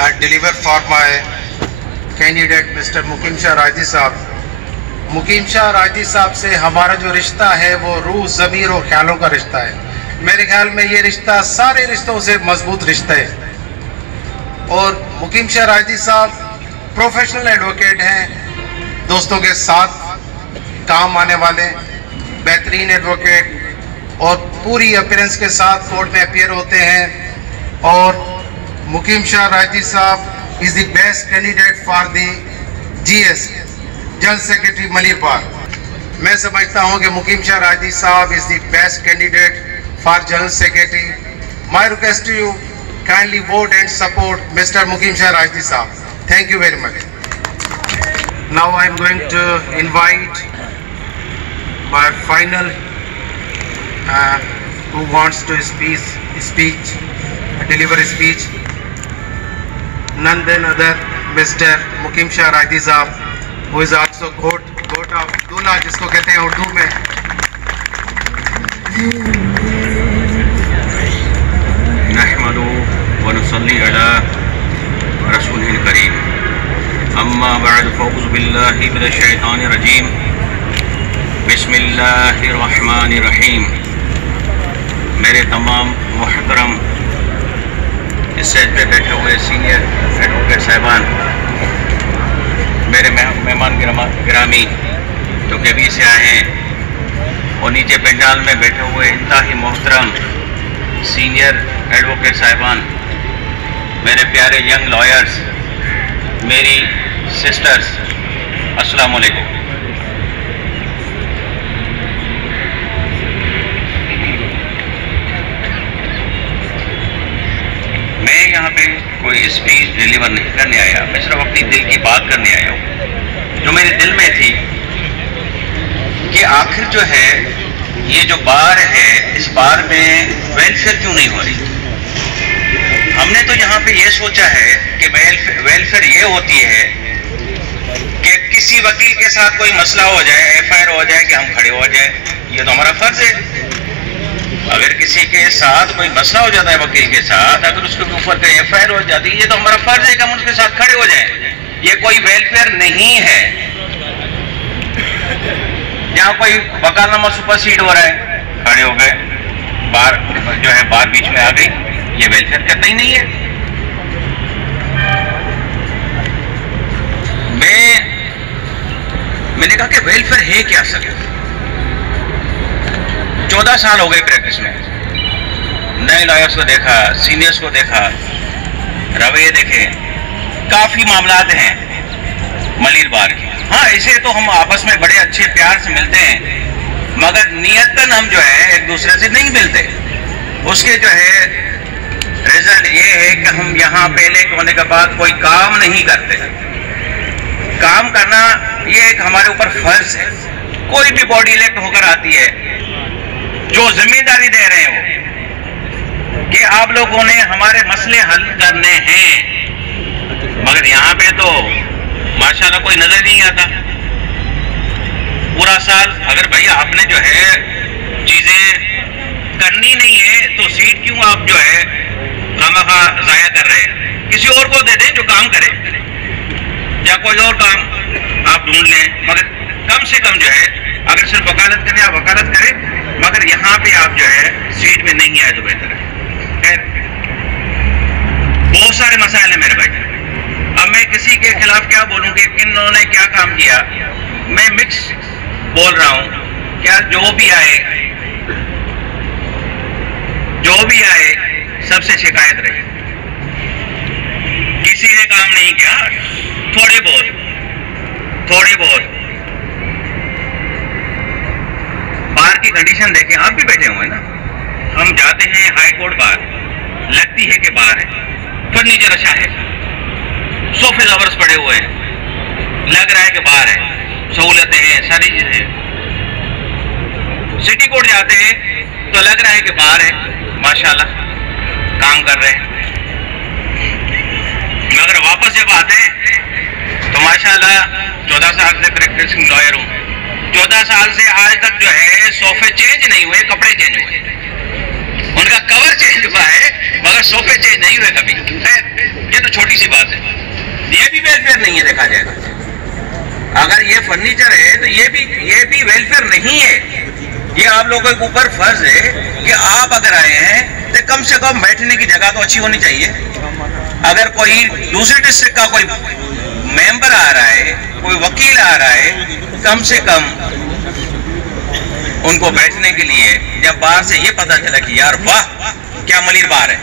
and deliver for my candidate Mr. मुकीम शाह रायदी साहब। मुकीम शाह रायदी साहब से हमारा जो रिश्ता है वो रूह, ज़मीर और ख्यालों का रिश्ता है। मेरे ख्याल में ये रिश्ता सारे रिश्तों से मजबूत रिश्ता है। और मुकीम शाह रायदी साहब प्रोफेशनल एडवोकेट हैं, दोस्तों के साथ काम आने वाले बेहतरीन एडवोकेट, और पूरी अपीयरेंस के साथ कोर्ट में अपीयर होते हैं। और मुकीम शाह रायदी साहब is the best candidate for the GS general secretary Malir Bagh. मैं समझता हूं कि मुकीम शाह रायदी साहब is the best candidate for general secretary. My request to you, kindly vote and support Mr. Mukim Shah Rajdi Saab. Thank you very much. Now I am going to invite my final who wants to deliver a speech, none than other Mr. Mukim Shah Rajdi Saab, who is also goat of दूल्हा जिसको कहते हैं उर्दू में। वनुसल्ली अला रसूलिल करीम, अम्मा बअद फ़अऊज़ु बिल्लाहि मिनश शैतानिर रजीम, बिस्मिल्लाहिर रहमानिर रहीम। मेरे तमाम मुहतरम इस स्टेज पे बैठे हुए सीनियर एडवोकेट साहिबान, मेरे मेहमान गिरामी जो कि अभी से आए हैं, और नीचे पंडाल में बैठे हुए इंतहाई मोहतरम सीनियर एडवोकेट साहिबान, मेरे प्यारे यंग लॉयर्स, मेरी सिस्टर्स, अस्सलाम वालेकुम। मैं यहाँ पे कोई स्पीच डिलीवर नहीं करने आया, मैं सिर्फ अपनी दिल की बात करने आया हूँ जो मेरे दिल में थी कि आखिर जो है ये जो बार है, इस बार में वेलफेयर क्यों नहीं हो रही। हमने तो यहाँ पे ये सोचा है कि वेलफेयर ये होती है कि किसी वकील के साथ कोई मसला हो जाए, FIR हो जाए, कि हम खड़े हो जाए, ये तो हमारा फर्ज है। अगर किसी के साथ कोई मसला हो जाता है वकील के साथ, अगर उसके ऊपर कोई FIR हो जाती है, ये तो हमारा फर्ज है कि हम उसके साथ खड़े हो जाए। ये कोई वेलफेयर नहीं है जहाँ कोई वकालनामा सुपरसीड हो रहा है, खड़े हो गए, बार जो है बार बीच में आ गई, ये वेलफेयर करता ही नहीं है। मैंने कहा कि वेलफेयर है क्या सर। 14 साल हो गए प्रैक्टिस में, नए लॉयर्स को देखा, सीनियर्स को देखा, रवैये देखे, काफी मामलात हैं मलिर बार के। हाँ, ऐसे तो हम आपस में बड़े अच्छे प्यार से मिलते हैं, मगर नियतन हम जो है एक दूसरे से नहीं मिलते। उसके जो है रिजल्ट ये है कि हम यहाँ पे इलेक्ट होने के बाद कोई काम नहीं करते। काम करना ये एक हमारे ऊपर फर्ज है। कोई भी बॉडी इलेक्ट होकर आती है, जो जिम्मेदारी दे रहे हैं वो कि आप लोगों ने हमारे मसले हल करने हैं, मगर यहाँ पे तो माशाल्लाह कोई नजर नहीं आता। पूरा साल अगर भैया आपने जो है चीजें करनी नहीं है तो सीट क्यों आप जो है खामखा जाया कर रहे हैं। किसी और को दे दें जो काम करे, या कोई और काम आप ढूंढ लें, मगर कम से कम जो है अगर सिर्फ वकालत करें आप वकालत करें, मगर यहाँ पे आप जो है सीट में नहीं आए तो बेहतर है। खैर, बहुत सारे मसाइल हैं मेरे भाई। अब मैं किसी के खिलाफ क्या बोलूँ कि किन्होंने क्या काम किया, मैं मिक्स बोल रहा हूँ। क्या जो भी आए सबसे शिकायत रही। किसी ने काम नहीं किया, थोड़े बहुत बार की कंडीशन देखें, आप भी बैठे हुए हैं ना। हम जाते हैं हाई कोर्ट बार, लगती है कि बार है, फर्नीचर अच्छा है, सोफे जबरदस्त पड़े हुए हैं, लग रहा है कि बार है, सहूलतें हैं, सारी चीजें। सिटी कोर्ट जाते हैं तो लग रहा है कि बार है, माशाल्लाह काम कर रहे हैं, मगर वापस जब आते हैं तो माशाल्लाह 14 साल से प्रैक्टिसिंग लॉयर हूँ, 14 साल से आज तक जो है सोफे चेंज नहीं हुए, कपड़े चेंज हुए, उनका कवर चेंज हुआ है, मगर सोफे चेंज नहीं हुए कभी। ये तो छोटी सी बात वेलफेयर नहीं है देखा जाए। अगर ये फर्नीचर है तो ये भी वेलफेयर नहीं है। ये आप लोगों के ऊपर फर्ज है कि आप अगर आए हैं तो कम से कम बैठने की जगह तो अच्छी होनी चाहिए। अगर कोई दूसरे डिस्ट्रिक्ट का कोई मेंबर आ रहा है, कोई वकील आ रहा है, कम से कम उनको बैठने के लिए, जब बाहर से ये पता चला कि यार वाह क्या मलिर बार है,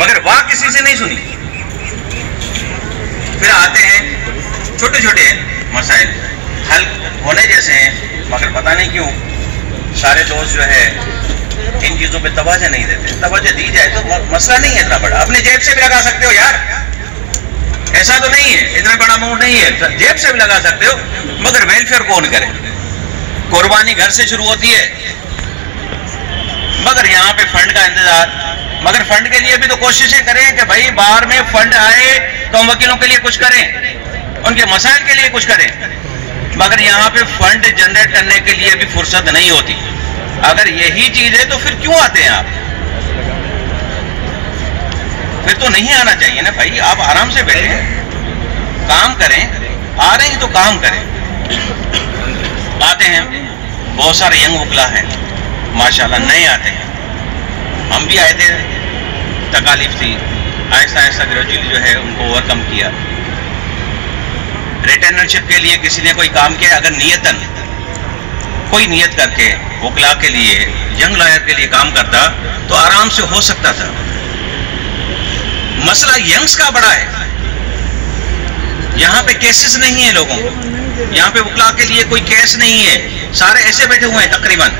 मगर वाह किसी से नहीं सुनी। फिर आते हैं छोटे छोटे मसाइल हल होने जैसे हैं, मगर पता नहीं क्यों सारे दोस्त जो है इन चीजों पे तवज्जो नहीं देते। तवज्जो दी जाए तो मसला नहीं है इतना बड़ा, अपने जेब से भी लगा सकते हो यार, ऐसा तो नहीं है, इतना बड़ा अमाउंट नहीं है, जेब से भी लगा सकते हो, मगर वेलफेयर कौन करे? कुर्बानी घर से शुरू होती है। मगर यहाँ पे फंड का इंतजार, मगर फंड के लिए भी तो कोशिशें करें कि भाई बाहर में फंड आए तो हम वकीलों के लिए कुछ करें, उनके मसाइल के लिए कुछ करें, मगर यहाँ पे फंड जनरेट करने के लिए भी फुर्सत नहीं होती। अगर यही चीज है तो फिर क्यों आते हैं आप? फिर तो नहीं आना चाहिए ना भाई, आप आराम से बैठे काम करें, आ रहे हैं तो काम करें। आते हैं बहुत सारे यंग वकला हैं माशाल्लाह, नए आते हैं, हम भी आए थे, तकालीफ थी, आहिस्ता आहिस्ता ग्रेजुअली जो है उनको ओवरकम किया। रिटर्नरशिप के लिए किसी ने कोई काम किया, अगर नियतन कोई नियत करके वकला के लिए, यंग लॉयर के लिए काम करता तो आराम से हो सकता था। मसला यंग्स का बड़ा है, यहाँ पे केसेस नहीं है लोगों को, यहाँ पे वकला के लिए कोई केस नहीं है, सारे ऐसे बैठे हुए हैं तकरीबन।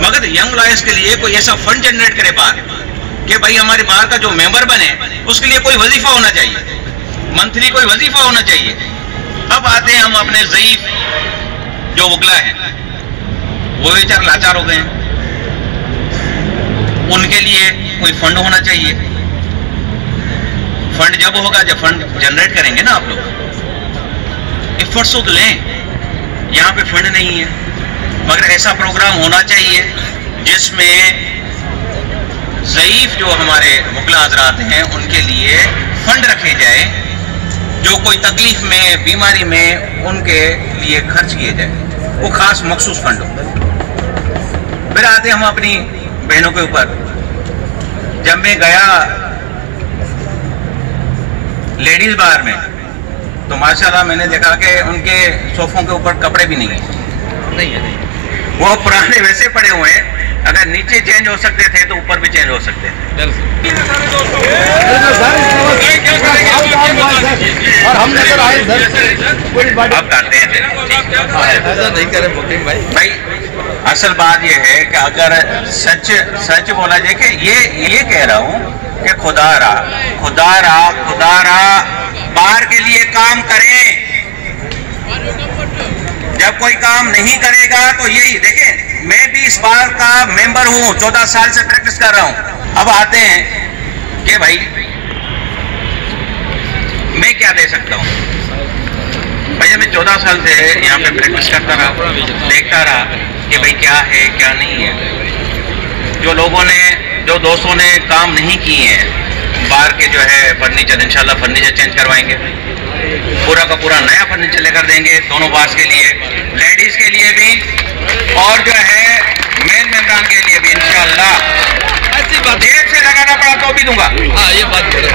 मगर यंग लॉयर्स के लिए कोई ऐसा फंड जनरेट करे बाहर कि भाई हमारे बाहर का जो मेंबर बने उसके लिए कोई वजीफा होना चाहिए, मंथली कोई वजीफा होना चाहिए। अब आते हैं हम अपने ज़ईफ जो वकला हैं, वो बेचारे लाचार हो गए हैं, उनके लिए कोई फंड होना चाहिए। फंड जब होगा जब फंड जनरेट करेंगे ना आप लोग, एफर्ट्स तो लें, यहाँ पे फंड नहीं है, मगर ऐसा प्रोग्राम होना चाहिए जिसमें ज़ईफ जो हमारे वकला हज़रात हैं उनके लिए फंड रखे जाए, जो कोई तकलीफ में, बीमारी में उनके लिए खर्च किए जाए, वो खास मखसूस फंड हो। फिर आते हम अपनी बहनों के ऊपर। जब मैं गया लेडीज बार में तो माशाल्लाह मैंने देखा कि उनके सोफों के ऊपर कपड़े भी नहीं है, वो पुराने वैसे पड़े हुए हैं। अगर नीचे चेंज हो सकते थे तो ऊपर भी चेंज हो सकते थे। और हम नजर आए सर, अब करते हैं ऐसा नहीं करें भाई। असल बात यह है कि अगर सच बोला जाए कि ये कह रहा हूँ कि खुदा रा बाहर के लिए काम करें। जब कोई काम नहीं करेगा तो यही देखें, मैं भी इस बार का मेंबर हूँ, 14 साल से प्रैक्टिस कर रहा हूँ। अब आते हैं कि भाई मैं क्या दे सकता हूँ। भैया मैं 14 साल से यहाँ पे प्रैक्टिस करता रहा, देखता रहा कि भाई क्या है क्या नहीं है। जो दोस्तों ने काम नहीं किए हैं बाहर के जो है फर्नीचर, इंशाल्लाह फर्नीचर चेंज करवाएंगे, पूरा का पूरा नया फर्नीचर लेकर देंगे दोनों बार्स के लिए, लेडीज के लिए भी और जो है मेल मेंबरान के लिए भी इंशाल्लाह। जेब से लगाना पड़ा तो भी दूंगा। हाँ ये बात करो,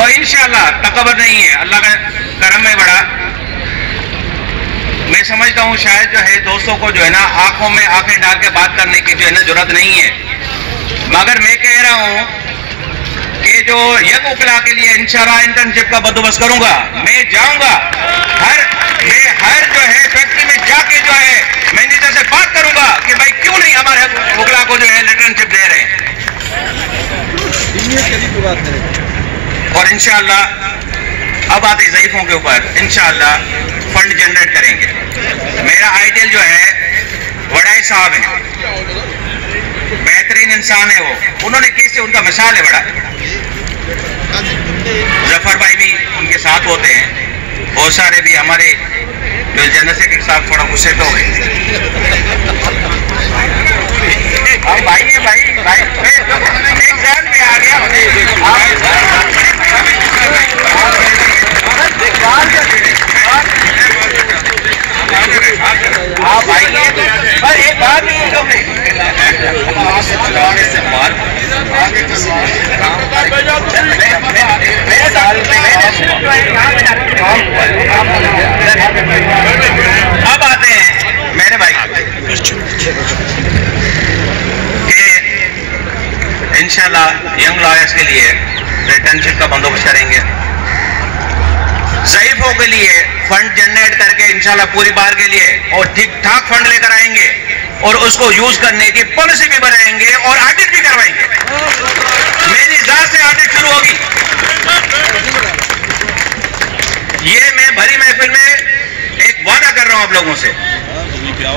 और इंशाल्लाह तकबर नहीं है, अल्लाह का करम में बड़ा। मैं समझता हूँ शायद जो है दोस्तों को जो है ना आंखों में आंखें डाल के बात करने की जो है ना जरूरत नहीं है, मगर मैं कह रहा हूँ कि जो यंग वकला के लिए इंशाल्लाह इंटर्नशिप का बंदोबस्त करूंगा। मैं जाऊंगा मैं हर जो है फैक्ट्री में जाके जो है मैनेजर से बात करूंगा कि भाई क्यों नहीं हमारे वकला को जो है इंटर्नशिप दे रहे हैं। और इंशाल्लाह अब आते ज़ईफों के ऊपर इंशाल्लाह फंड जनरेट करेंगे। मेरा आइडियल जो है वड़ाई साहब है, बेहतरीन इंसान है वो, उन्होंने कैसे, उनका मिसाल है बड़ा। जफर भाई भी उनके साथ होते हैं, बहुत सारे भी हमारे जो जनरल सेक्रेटरी साहब थोड़ा गुस्से तो हुए। अब भाई है भाई एक जहन में आ गया, से चलाने से बार अब आते हैं मेरे भाई कि इंशाल्लाह यंग लॉयर्स के लिए रिटर्नशिप का बंदोबस्त करेंगे, ज़ईफों के लिए फंड जनरेट करके इंशाल्लाह पूरी बार के लिए और ठीक ठाक फंड लेकर आएंगे और उसको यूज करने की पॉलिसी भी बनाएंगे और ऑडिट भी करवाएंगे। मेरी जात से ऑडिट शुरू होगी। ये मैं भरी महफिल में एक वादा कर रहा हूं आप लोगों से।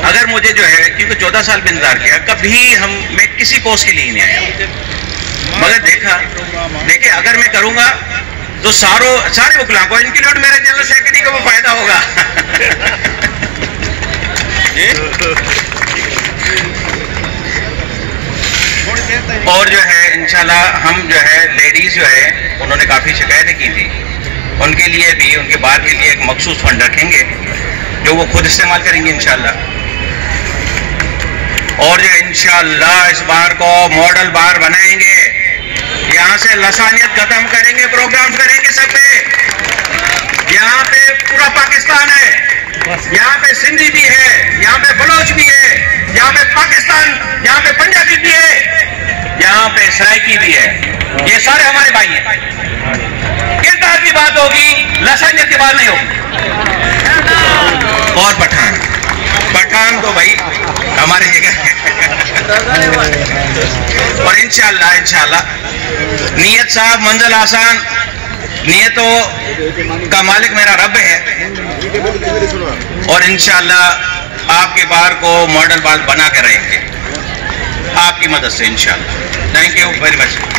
अगर मुझे जो है, क्योंकि 14 साल में इंतजार किया, कभी मैं किसी पोस्ट के लिए ही नहीं आया, मगर देखे अगर मैं करूंगा तो सारे वकीलों को, इंक्लूड मेरे जनरल सेक्रेटरी को भी फायदा होगा। और जो है इंशाल्लाह हम जो है लेडीज जो है उन्होंने काफी शिकायतें की थी, उनके लिए भी, उनके बार के लिए एक मखसूस फंड रखेंगे जो वो खुद इस्तेमाल करेंगे इंशाल्लाह। और जो इंशाल्लाह इस बार को मॉडल बार बनाएंगे, यहाँ से लसानियत खत्म करेंगे, प्रोग्राम करेंगे सब पे। यहाँ पे पूरा पाकिस्तान है, यहाँ पे सिंधी भी है, यहाँ पे बलोच भी है, यहाँ पे पाकिस्तान, यहाँ पे पंजाबी भी है, यहाँ पे सराइकी भी है। ये सारे हमारे भाई हैं। किरदार की बात होगी, लसानियत की बात नहीं होगी। और पठान तो भाई हमारी जगह है। और इंशाल्लाह नियत साहब, मंजिल आसान, नियतों का मालिक मेरा रब है। और इंशाल्लाह आपके बार को मॉडल बार बना के रहेंगे आपकी मदद से इंशाल्लाह। Thank you very much.